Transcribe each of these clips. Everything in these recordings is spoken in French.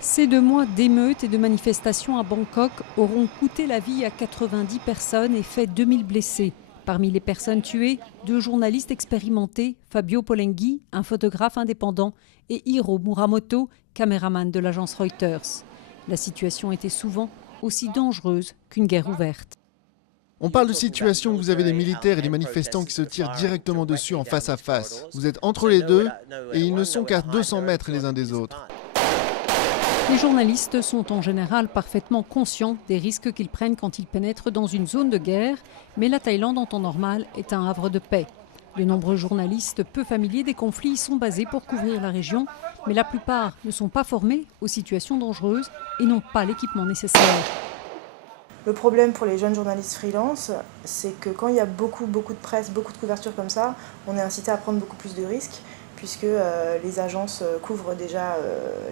Ces 2 mois d'émeutes et de manifestations à Bangkok auront coûté la vie à 90 personnes et fait 2000 blessés. Parmi les personnes tuées, 2 journalistes expérimentés, Fabio Polenghi, un photographe indépendant, et Hiro Muramoto, caméraman de l'agence Reuters. La situation était souvent aussi dangereuse qu'une guerre ouverte. On parle de situation où vous avez des militaires et des manifestants qui se tirent directement dessus en face à face. Vous êtes entre les deux et ils ne sont qu'à 200 mètres les uns des autres. Les journalistes sont en général parfaitement conscients des risques qu'ils prennent quand ils pénètrent dans une zone de guerre, mais la Thaïlande en temps normal est un havre de paix. De nombreux journalistes peu familiers des conflits y sont basés pour couvrir la région, mais la plupart ne sont pas formés aux situations dangereuses et n'ont pas l'équipement nécessaire. Le problème pour les jeunes journalistes freelance, c'est que quand il y a beaucoup de presse, beaucoup de couverture comme ça, on est incité à prendre beaucoup plus de risques, puisque les agences couvrent déjà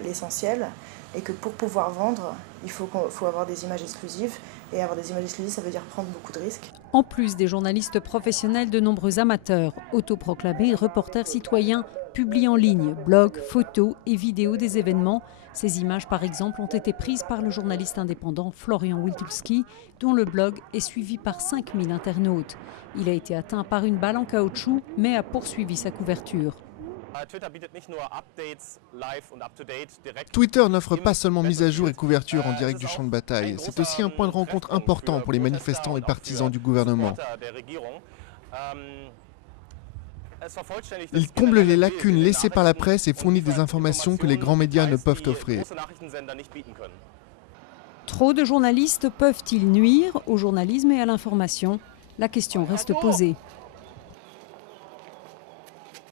l'essentiel, et que pour pouvoir vendre, il faut avoir des images exclusives, et avoir des images exclusives, ça veut dire prendre beaucoup de risques. En plus des journalistes professionnels, de nombreux amateurs, autoproclamés reporters citoyens, publient en ligne blogs, photos et vidéos des événements. Ces images, par exemple, ont été prises par le journaliste indépendant Florian Witulski, dont le blog est suivi par 5000 internautes. Il a été atteint par une balle en caoutchouc, mais a poursuivi sa couverture. Twitter n'offre pas seulement mise à jour et couverture en direct du champ de bataille, c'est aussi un point de rencontre important pour les manifestants et partisans du gouvernement. Il comble les lacunes laissées par la presse et fournit des informations que les grands médias ne peuvent offrir. Trop de journalistes peuvent-ils nuire au journalisme et à l'information ? La question reste posée.